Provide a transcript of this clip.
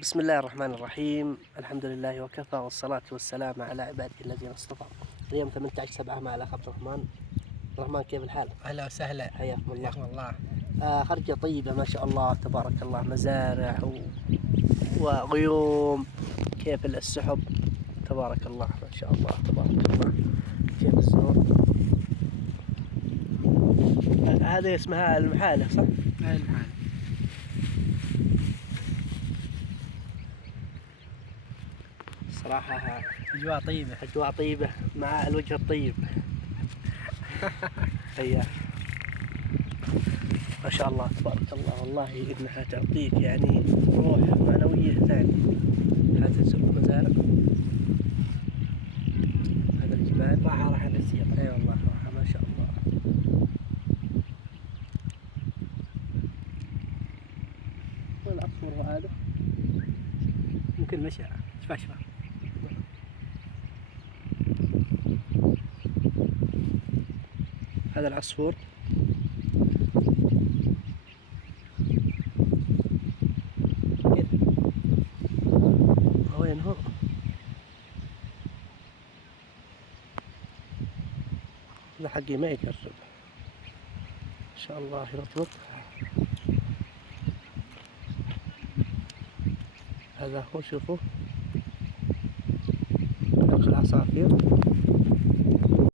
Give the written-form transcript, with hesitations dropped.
بسم الله الرحمن الرحيم. الحمد لله وكفى، والصلاة والسلام على عباده الذين اصطفى. اليوم 18/7 مع الأخ عبد الرحمن. الرحمن، كيف الحال؟ أهلا وسهلا، حياكم الله. حياكم الله. خرجة طيبة ما شاء الله تبارك الله، مزارع وغيوم. كيف السحب؟ تبارك الله ما شاء الله تبارك الله. كيف الزهور؟ هذه اسمها المحالة صح؟ المحال. صراحة أجواء طيبة. أجواء طيبة مع الوجه الطيب. هيا ما شاء الله تبارك الله، والله إنها تعطيك يعني روح معنوية ثانية. هذا المزارع، هذا الجبال، راحة نفسية. اي والله راحة ما شاء الله. وين العصفور هذا؟ ممكن مشى شفا. هذا العصفور وين هو؟ هذا حقي ما يقرب ان شاء الله يرطب. هذا هو، شوفوا نقل العصافير.